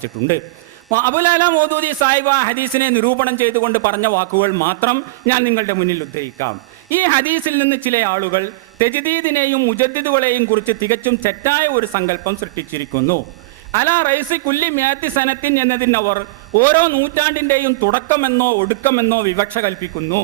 പ്രതിപാദിച്ചിട്ടുണ്ട്. അബുൽ അല മൗദൂദി സാഹിബ് ആ ഹദീസിനെ നിരൂപണം ചെയ്തുകൊണ്ട് പറഞ്ഞ വാക്കുകൾ മാത്രം ഞാൻ നിങ്ങളുടെ മുന്നിൽ ഉദ്ധരിക്കാം. ഈ ഹദീസിൽ നിന്ന് ചില ആളുകൾ തജ്ദീദിനെയും മുജദ്ദിദുകളെയും കുറിച്ച് തികച്ചും തെറ്റായ ഒരു സങ്കല്പം സൃഷ്ടിച്ചിരിക്കുന്നു. അലാ റൈസി കുല്ലി മിഅത്തി സനത്തിൻ എന്നതിനവർ ഓരോ നൂറ്റാണ്ടിൻ്റെയും തുടക്കമെന്നോ ഒടുക്കമെന്നോ വിവക്ഷ കൽപ്പിക്കുന്നു.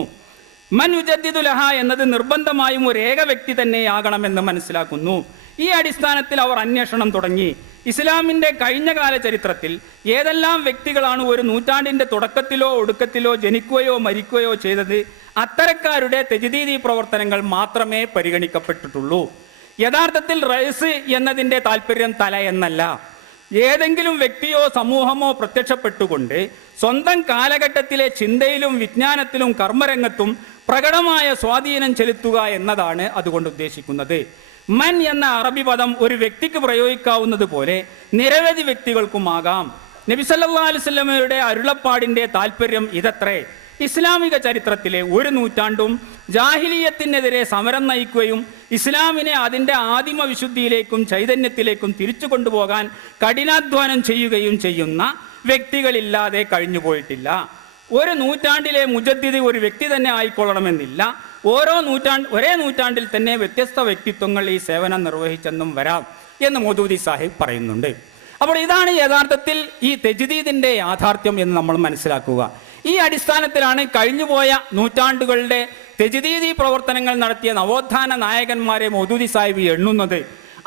മൻ യുജദ്ദിദു ലഹ എന്നത് നിർബന്ധമായും ഒരു ഏക വ്യക്തി തന്നെയാകണമെന്ന് മനസ്സിലാക്കുന്നു. ഈ അടിസ്ഥാനത്തിൽ അവർ അന്വേഷണം തുടങ്ങി. ഇസ്ലാമിൻ്റെ കഴിഞ്ഞകാല ചരിത്രത്തിൽ ഏതെല്ലാം വ്യക്തികളാണ് ഒരു നൂറ്റാണ്ടിൻ്റെ തുടക്കത്തിലോ ഒടുക്കത്തിലോ ജനിക്കുകയോ മരിക്കുകയോ ചെയ്തത്, അത്തരക്കാരുടെ തജ്ദീദി പ്രവർത്തനങ്ങൾ മാത്രമേ പരിഗണിക്കപ്പെട്ടിട്ടുള്ളൂ. യഥാർത്ഥത്തിൽ റൈസ് എന്നതിൻ്റെ താല്പര്യം തല എന്നല്ല. ഏതെങ്കിലും വ്യക്തിയോ സമൂഹമോ പ്രത്യക്ഷപ്പെട്ടുകൊണ്ട് സ്വന്തം കാലഘട്ടത്തിലെ ചിന്തയിലും വിജ്ഞാനത്തിലും കർമ്മരംഗത്തും പ്രകടമായ സ്വാധീനം ചെലുത്തുക എന്നതാണ് അതുകൊണ്ട് ഉദ്ദേശിക്കുന്നത്. മൻ എന്ന അറബി പദം ഒരു വ്യക്തിക്ക് പ്രയോഗിക്കാവുന്നത് പോലെ നിരവധി വ്യക്തികൾക്കുമാകാം. നബി സല്ലല്ലാഹു അലൈഹി വസല്ലമയുടെ അരുളപ്പാടിൻ്റെ താല്പര്യം ഇതത്രേ: ഇസ്ലാമിക ചരിത്രത്തിലെ ഒരു നൂറ്റാണ്ടും ജാഹിലിയത്തിനെതിരെ സമരം നയിക്കുകയും ഇസ്ലാമിനെ അതിൻ്റെ ആദിമ വിശുദ്ധിയിലേക്കും ചൈതന്യത്തിലേക്കും തിരിച്ചു കൊണ്ടുപോകാൻ കഠിനാധ്വാനം ചെയ്യുകയും ചെയ്യുന്ന വ്യക്തികളില്ലാതെ കഴിഞ്ഞു പോയിട്ടില്ല. ഒരു നൂറ്റാണ്ടിലെ മുജദ്ദിദ് ഒരു വ്യക്തി തന്നെ ആയിക്കൊള്ളണമെന്നില്ല. ഒരേ നൂറ്റാണ്ടിൽ തന്നെ വ്യത്യസ്ത വ്യക്തിത്വങ്ങൾ ഈ സേവനം നിർവഹിച്ചെന്നും വരാം എന്ന് മൗദൂദി സാഹിബ് പറയുന്നുണ്ട്. അപ്പോൾ ഇതാണ് യഥാർത്ഥത്തിൽ ഈ തജ്ദീദിൻ്റെ യാഥാർത്ഥ്യം എന്ന് നമ്മൾ മനസ്സിലാക്കുക. ഈ അടിസ്ഥാനത്തിലാണ് കഴിഞ്ഞുപോയ നൂറ്റാണ്ടുകളുടെ തജ്ദീദി പ്രവർത്തനങ്ങൾ നടത്തിയ നവോത്ഥാന നായകന്മാരെ മൗദൂദി സാഹിബ് എണ്ണുന്നത്.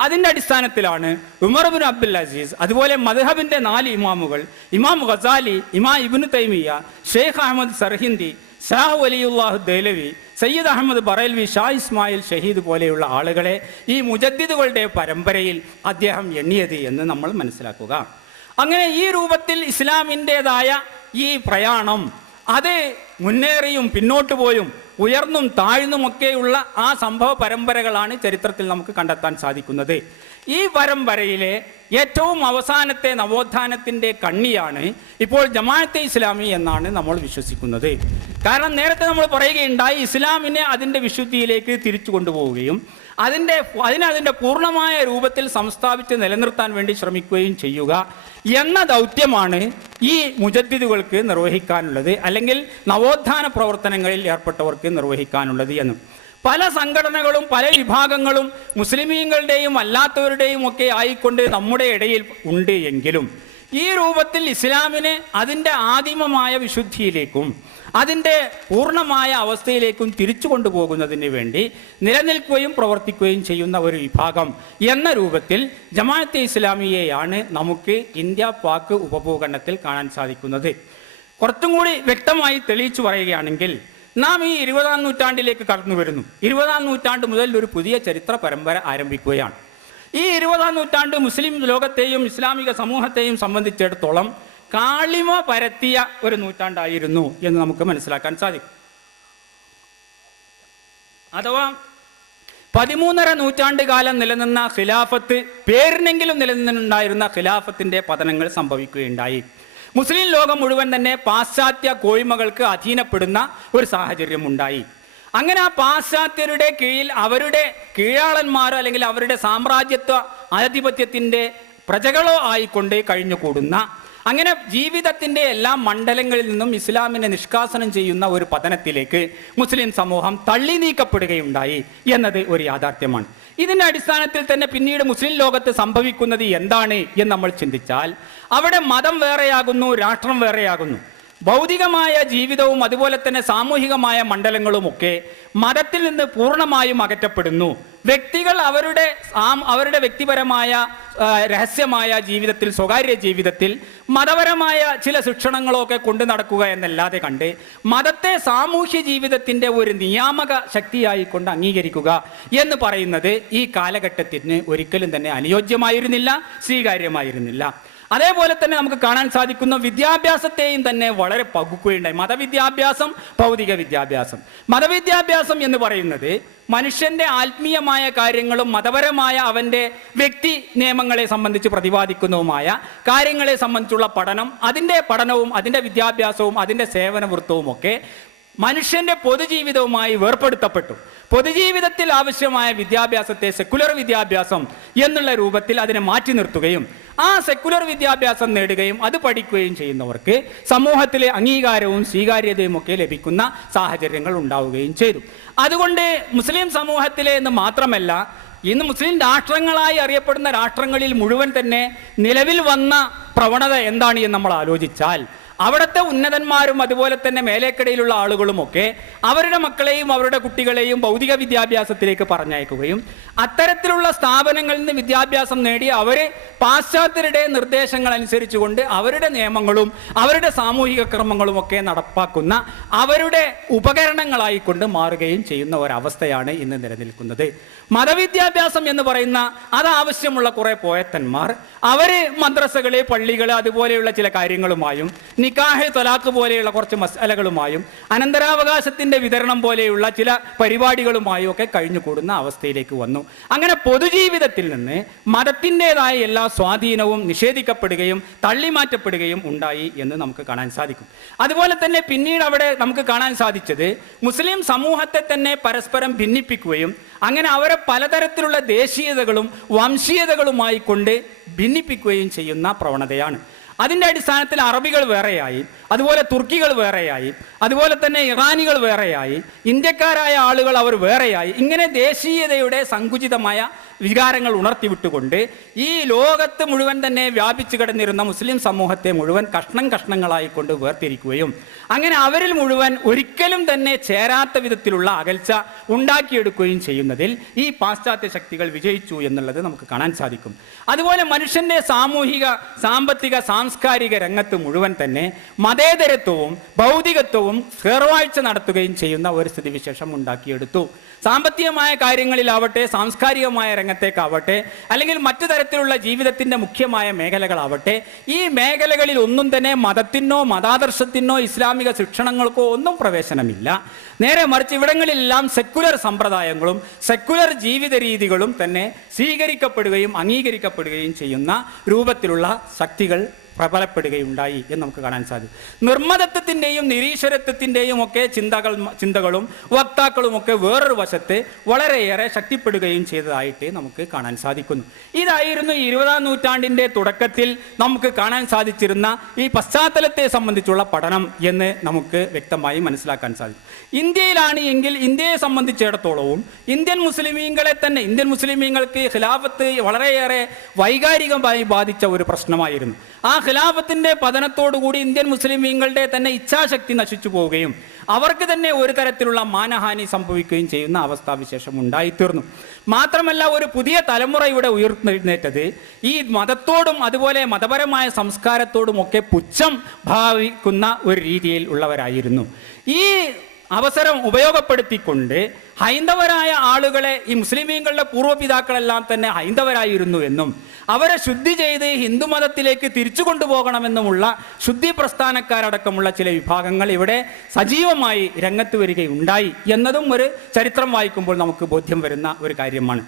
അതിൻ്റെ അടിസ്ഥാനത്തിലാണ് ഉമർ ഇബ്നു അബ്ദുൽ അസീസ്, അതുപോലെ മദ്ഹബിൻ്റെ 4 ഇമാമുകൾ, ഇമാം ഗസാലി, ഇമാം ഇബ്നു തൈമിയ, ഷെയ്ഖ് അഹമ്മദ് സർഹിന്ദി, ഷാഹ് വലിയുല്ലാഹു ദഹ്ലവി, സയ്യിദ് അഹമ്മദ് ബറേൽവി, ഷാ ഇസ്മായിൽ ഷഹീദ് പോലെയുള്ള ആളുകളെ ഈ മുജദ്ദിദുകളുടെ പരമ്പരയിൽ അദ്ദേഹം എണ്ണിയത് എന്ന് നമ്മൾ മനസ്സിലാക്കുക. അങ്ങനെ ഈ രൂപത്തിൽ ഇസ്ലാമിൻ്റെതായ ഈ പ്രയാണം അത് മുന്നേറിയും പിന്നോട്ട് പോയും ഉയർന്നും താഴ്ന്നുമൊക്കെയുള്ള ആ സംഭവ പരമ്പരകളാണ് ചരിത്രത്തിൽ നമുക്ക് കണ്ടെത്താൻ സാധിക്കുന്നത്. ഈ പരമ്പരയിലെ ഏറ്റവും അവസാനത്തെ നവോത്ഥാനത്തിൻ്റെ കണ്ണിയാണ് ഇപ്പോൾ ജമാഅത്തെ ഇസ്ലാമി എന്നാണ് നമ്മൾ വിശ്വസിക്കുന്നത്. കാരണം നേരത്തെ നമ്മൾ പറയുകയുണ്ടായി, ഇസ്ലാമിനെ അതിൻ്റെ വിശുദ്ധിയിലേക്ക് തിരിച്ചു കൊണ്ടുപോവുകയും അതിൻ്റെ പൂർണ്ണമായ രൂപത്തിൽ സംസ്ഥാപിച്ച് നിലനിർത്താൻ വേണ്ടി ശ്രമിക്കുകയും ചെയ്യുക എന്ന ദൗത്യമാണ് ഈ മുജദ്ദിദുകൾക്ക് നിർവഹിക്കാനുള്ളത്, അല്ലെങ്കിൽ നവോത്ഥാന പ്രവർത്തനങ്ങളിൽ ഏർപ്പെട്ടവർക്ക് നിർവഹിക്കാനുള്ളത് എന്ന്. പല സംഘടനകളും പല വിഭാഗങ്ങളും മുസ്ലിമീങ്ങളുടെയും അല്ലാത്തവരുടെയും ഒക്കെ ആയിക്കൊണ്ട് നമ്മുടെ ഇടയിൽ ഉണ്ട് എങ്കിലും ഈ രൂപത്തിൽ ഇസ്ലാമിനെ അതിൻ്റെ ആദിമമായ വിശുദ്ധിയിലേക്കും അതിൻ്റെ പൂർണ്ണമായ അവസ്ഥയിലേക്കും തിരിച്ചു കൊണ്ടുപോകുന്നതിന് വേണ്ടി നിലനിൽക്കുകയും പ്രവർത്തിക്കുകയും ചെയ്യുന്ന ഒരു വിഭാഗം എന്ന രൂപത്തിൽ ജമാഅത്തെ ഇസ്ലാമിയെയാണ് നമുക്ക് ഇന്ത്യ പാക് ഉപഭൂഖണ്ഡത്തിൽ കാണാൻ സാധിക്കുന്നത്. കുറച്ചും കൂടി വ്യക്തമായി തെളിയിച്ചു പറയുകയാണെങ്കിൽ, നാം ഈ 20-ാം നൂറ്റാണ്ടിലേക്ക് കടന്നു വരുന്നു. 20-ാം നൂറ്റാണ്ട് മുതൽ ഒരു പുതിയ ചരിത്ര പരമ്പര ആരംഭിക്കുകയാണ്. ഈ 20-ാം നൂറ്റാണ്ട് മുസ്ലിം ലോകത്തെയും ഇസ്ലാമിക സമൂഹത്തെയും സംബന്ധിച്ചിടത്തോളം കാളിമ പരത്തിയ ഒരു നൂറ്റാണ്ടായിരുന്നു എന്ന് നമുക്ക് മനസ്സിലാക്കാൻ സാധിക്കും. അഥവാ 13.5 നൂറ്റാണ്ട് കാലം നിലനിന്ന ഖിലാഫത്ത്, പേരിനെങ്കിലും നിലനിന്നുണ്ടായിരുന്ന ഖിലാഫത്തിൻ്റെ പതനങ്ങൾ സംഭവിക്കുകയുണ്ടായി. മുസ്ലിം ലോകം മുഴുവൻ തന്നെ പാശ്ചാത്യ കോയ്മകൾക്ക് അധീനപ്പെടുന്ന ഒരു സാഹചര്യം ഉണ്ടായി. അങ്ങനെ ആ പാശ്ചാത്യരുടെ കീഴിൽ അവരുടെ കീഴാളന്മാരോ അല്ലെങ്കിൽ അവരുടെ സാമ്രാജ്യത്വ ആധിപത്യത്തിൻ്റെ പ്രജകളോ ആയിക്കൊണ്ട് കഴിഞ്ഞുകൂടുന്ന, അങ്ങനെ ജീവിതത്തിൻ്റെ എല്ലാ മണ്ഡലങ്ങളിൽ നിന്നും ഇസ്ലാമിനെ നിഷ്കാസനം ചെയ്യുന്ന ഒരു പതനത്തിലേക്ക് മുസ്ലിം സമൂഹം തള്ളി നീക്കപ്പെടുകയുണ്ടായി എന്നത് ഒരു യാഥാർത്ഥ്യമാണ്. ഇതിൻ്റെ അടിസ്ഥാനത്തിൽ തന്നെ പിന്നീട് മുസ്ലിം ലോകത്ത് സംഭവിക്കുന്നത് എന്താണ് എന്ന് നമ്മൾ ചിന്തിച്ചാൽ, അവിടെ മതം വേറെയാകുന്നു, രാഷ്ട്രം വേറെയാകുന്നു. ഭൗതികമായ ജീവിതവും അതുപോലെ തന്നെ സാമൂഹികമായ മണ്ഡലങ്ങളുമൊക്കെ മതത്തിൽ നിന്ന് പൂർണ്ണമായും അകറ്റപ്പെടുന്നു. വ്യക്തികൾ അവരുടെ വ്യക്തിപരമായ രഹസ്യമായ ജീവിതത്തിൽ, സ്വകാര്യ ജീവിതത്തിൽ മതപരമായ ചില ശിക്ഷണങ്ങളൊക്കെ കൊണ്ടു നടക്കുക എന്നല്ലാതെ കണ്ട് മതത്തെ സാമൂഹ്യ ജീവിതത്തിൻ്റെ ഒരു നിയാമക ശക്തിയായിക്കൊണ്ട് അംഗീകരിക്കുക എന്ന് പറയുന്നത് ഈ കാലഘട്ടത്തിന് ഒരിക്കലും തന്നെ അനുയോജ്യമായിരുന്നില്ല, സ്വീകാര്യമായിരുന്നില്ല. അതേപോലെ തന്നെ നമുക്ക് കാണാൻ സാധിക്കുന്ന വിദ്യാഭ്യാസത്തെയും തന്നെ വളരെ പകുക്കുകയുണ്ടായി. മതവിദ്യാഭ്യാസം, ഭൗതിക വിദ്യാഭ്യാസം. മതവിദ്യാഭ്യാസം എന്ന് പറയുന്നത് മനുഷ്യൻ്റെ ആത്മീയമായ കാര്യങ്ങളും മതപരമായ അവൻ്റെ വ്യക്തി നിയമങ്ങളെ സംബന്ധിച്ച് പ്രതിപാദിക്കുന്നതുമായ കാര്യങ്ങളെ സംബന്ധിച്ചുള്ള പഠനം, അതിൻ്റെ പഠനവും അതിൻ്റെ വിദ്യാഭ്യാസവും അതിൻ്റെ സേവന വൃത്തവും ഒക്കെ മനുഷ്യന്റെ പൊതുജീവിതവുമായി വേർപെടുത്തപ്പെട്ടു. പൊതുജീവിതത്തിൽ ആവശ്യമായ വിദ്യാഭ്യാസത്തെ സെക്കുലർ വിദ്യാഭ്യാസം എന്നുള്ള രൂപത്തിൽ അതിനെ മാറ്റി നിർത്തുകയും ആ സെക്കുലർ വിദ്യാഭ്യാസം നേടുകയും അത് പഠിക്കുകയും ചെയ്യുന്നവർക്ക് സമൂഹത്തിലെ അംഗീകാരവും സ്വീകാര്യതയും ഒക്കെ ലഭിക്കുന്ന സാഹചര്യങ്ങൾ ഉണ്ടാവുകയും ചെയ്തു. അതുകൊണ്ട് മുസ്ലിം സമൂഹത്തിലെ എന്ന് മാത്രമല്ല, ഇന്ന് മുസ്ലിം രാഷ്ട്രങ്ങളായി അറിയപ്പെടുന്ന രാഷ്ട്രങ്ങളിൽ മുഴുവൻ തന്നെ നിലവിൽ വന്ന പ്രവണത എന്താണ് എന്ന് നമ്മൾ ആലോചിച്ചാൽ, അവിടുത്തെ ഉന്നതന്മാരും അതുപോലെ തന്നെ മേലേക്കടയിലുള്ള ആളുകളുമൊക്കെ അവരുടെ മക്കളെയും അവരുടെ കുട്ടികളെയും ഭൗതിക വിദ്യാഭ്യാസത്തിലേക്ക് പറഞ്ഞയക്കുകയും അത്തരത്തിലുള്ള സ്ഥാപനങ്ങളിൽ നിന്ന് വിദ്യാഭ്യാസം നേടി അവരെ പാശ്ചാത്യരുടെ നിർദ്ദേശങ്ങൾ അനുസരിച്ചുകൊണ്ട് അവരുടെ നിയമങ്ങളും അവരുടെ സാമൂഹിക ക്രമങ്ങളും ഒക്കെ നടപ്പാക്കുന്ന അവരുടെ ഉപകരണങ്ങളായിക്കൊണ്ട് മാറുകയും ചെയ്യുന്ന ഒരവസ്ഥയാണ് ഇന്ന് നിലനിൽക്കുന്നത്. മതവിദ്യാഭ്യാസം എന്ന് പറയുന്ന അതാവശ്യമുള്ള കുറെ പോയത്തന്മാർ അവര് മദ്രസകള്, പള്ളികള് അതുപോലെയുള്ള ചില കാര്യങ്ങളുമായും നിക്കാഹ്, തലാഖ് പോലെയുള്ള കുറച്ച് മസലകളുമായും അനന്തരാവകാശത്തിന്റെ വിതരണം പോലെയുള്ള ചില പരിപാടികളുമായും ഒക്കെ കഴിഞ്ഞുകൂടുന്ന അവസ്ഥയിലേക്ക് വന്നു. അങ്ങനെ പൊതുജീവിതത്തിൽ നിന്ന് മതത്തിൻ്റെതായ എല്ലാ സ്വാധീനവും നിഷേധിക്കപ്പെടുകയും തള്ളിമാറ്റപ്പെടുകയും ഉണ്ടായി എന്ന് നമുക്ക് കാണാൻ സാധിക്കും. അതുപോലെ തന്നെ പിന്നീട് അവിടെ നമുക്ക് കാണാൻ സാധിച്ചത് മുസ്ലിം സമൂഹത്തെ തന്നെ പരസ്പരം ഭിന്നിപ്പിക്കുകയും അങ്ങനെ അവരെ പലതരത്തിലുള്ള ദേശീയതകളും വംശീയതകളുമായി കൊണ്ട് ഭിന്നിപ്പിക്കുകയും ചെയ്യുന്ന പ്രവണതയാണ്. അതിൻ്റെ അടിസ്ഥാനത്തിൽ അറബികൾ വേറെയായി, അതുപോലെ തുർക്കികൾ വേറെയായി, അതുപോലെ തന്നെ ഇറാനികൾ വേറെയായി, ഇന്ത്യക്കാരായ ആളുകൾ അവർ വേറെയായി. ഇങ്ങനെ ദേശീയതയുടെ സങ്കുചിതമായ വികാരങ്ങൾ ഉണർത്തിവിട്ടുകൊണ്ട് ഈ ലോകത്ത് മുഴുവൻ തന്നെ വ്യാപിച്ചു കിടന്നിരുന്ന മുസ്ലിം സമൂഹത്തെ മുഴുവൻ കഷ്ണം കഷ്ണങ്ങളായിക്കൊണ്ട് വേർതിരിക്കുകയും അങ്ങനെ അവരിൽ മുഴുവൻ ഒരിക്കലും തന്നെ ചേരാത്ത വിധത്തിലുള്ള അകൽച്ച ഉണ്ടാക്കിയെടുക്കുകയും ചെയ്യുന്നതിൽ ഈ പാശ്ചാത്യ ശക്തികൾ വിജയിച്ചു എന്നുള്ളത് നമുക്ക് കാണാൻ സാധിക്കും. അതുപോലെ മനുഷ്യന്റെ സാമൂഹിക, സാമ്പത്തിക, സാംസ്കാരിക രംഗത്ത് മുഴുവൻ തന്നെ മതേതരത്വവും ഭൗതികത്വവും ഫേർവാഴ്ച നടത്തുകയും ചെയ്യുന്ന ഒരു സ്ഥിതിവിശേഷം ഉണ്ടാക്കിയെടുത്തു. സാമ്പത്തികമായ കാര്യങ്ങളിലാവട്ടെ, സാംസ്കാരികമായ രംഗത്തേക്കാവട്ടെ, അല്ലെങ്കിൽ മറ്റു തരത്തിലുള്ള ജീവിതത്തിന്റെ മുഖ്യമായ മേഖലകളാവട്ടെ, ഈ മേഖലകളിൽ ഒന്നും തന്നെ മതത്തിനോ മതാദർശത്തിനോ ഇസ്ലാമിക ശിക്ഷണങ്ങൾക്കോ ഒന്നും പ്രവേശനമില്ല. നേരെ മറിച്ച് ഇവിടങ്ങളിലെല്ലാം സെക്കുലർ സമ്പ്രദായങ്ങളും സെക്കുലർ ജീവിത രീതികളും തന്നെ സ്വീകരിക്കപ്പെടുകയും അംഗീകരിക്കപ്പെടുകയും ചെയ്യുന്ന രൂപത്തിലുള്ള ശക്തികൾ പ്രബലപ്പെടുകയുണ്ടായി എന്ന് നമുക്ക് കാണാൻ സാധിക്കും. നിർമ്മതത്വത്തിൻ്റെയും നിരീശ്വരത്വത്തിൻ്റെയും ഒക്കെ ചിന്തകളും വക്താക്കളും ഒക്കെ വേറൊരു വശത്ത് വളരെയേറെ ശക്തിപ്പെടുകയും ചെയ്തതായിട്ട് നമുക്ക് കാണാൻ സാധിക്കുന്നു. ഇതായിരുന്നു 20-ാം നൂറ്റാണ്ടിൻ്റെ തുടക്കത്തിൽ നമുക്ക് കാണാൻ സാധിച്ചിരുന്ന ഈ പശ്ചാത്തലത്തെ സംബന്ധിച്ചുള്ള പഠനം എന്ന് നമുക്ക് വ്യക്തമായി മനസ്സിലാക്കാൻ സാധിക്കും. ഇന്ത്യയിലാണ് എങ്കിൽ ഇന്ത്യയെ സംബന്ധിച്ചിടത്തോളവും ഇന്ത്യൻ മുസ്ലിമീങ്ങൾക്ക് ഖിലാഫത്ത് വളരെയേറെ വൈകാരികമായി ബാധിച്ച ഒരു പ്രശ്നമായിരുന്നു. ആ ഖിലാഫത്തിന്റെ പതനത്തോടുകൂടി ഇന്ത്യൻ മുസ്ലിമീങ്ങളുടെ തന്നെ ഇച്ഛാശക്തി നശിച്ചു പോവുകയും അവർക്ക് തന്നെ ഒരു തരത്തിലുള്ള മാനഹാനി സംഭവിക്കുകയും ചെയ്യുന്ന അവസ്ഥാവിശേഷം ഉണ്ടായിത്തീർന്നു. മാത്രമല്ല, ഒരു പുതിയ തലമുറ ഇവിടെ ഉയർന്നെഴുന്നേറ്റത് ഈ മതത്തോടും അതുപോലെ മതപരമായ സംസ്കാരത്തോടും ഒക്കെ പുച്ഛം ഭാവിക്കുന്ന ഒരു രീതിയിൽ ഉള്ളവരായിരുന്നു. ഈ അവസരം ഉപയോഗപ്പെടുത്തിക്കൊണ്ട് ഹൈന്ദവരായ ആളുകളെ, ഈ മുസ്ലിമീങ്ങളുടെ പൂർവ്വപിതാക്കളെല്ലാം തന്നെ ഹൈന്ദവരായിരുന്നു എന്നും അവരെ ശുദ്ധി ചെയ്ത് ഹിന്ദുമതത്തിലേക്ക് തിരിച്ചു കൊണ്ടുപോകണമെന്നുമുള്ള ശുദ്ധി പ്രസ്ഥാനക്കാരടക്കമുള്ള ചില വിഭാഗങ്ങൾ ഇവിടെ സജീവമായി രംഗത്ത് വരികയുണ്ടായി എന്നതും ഒരു ചരിത്രം വായിക്കുമ്പോൾ നമുക്ക് ബോധ്യം വരുന്ന ഒരു കാര്യമാണ്.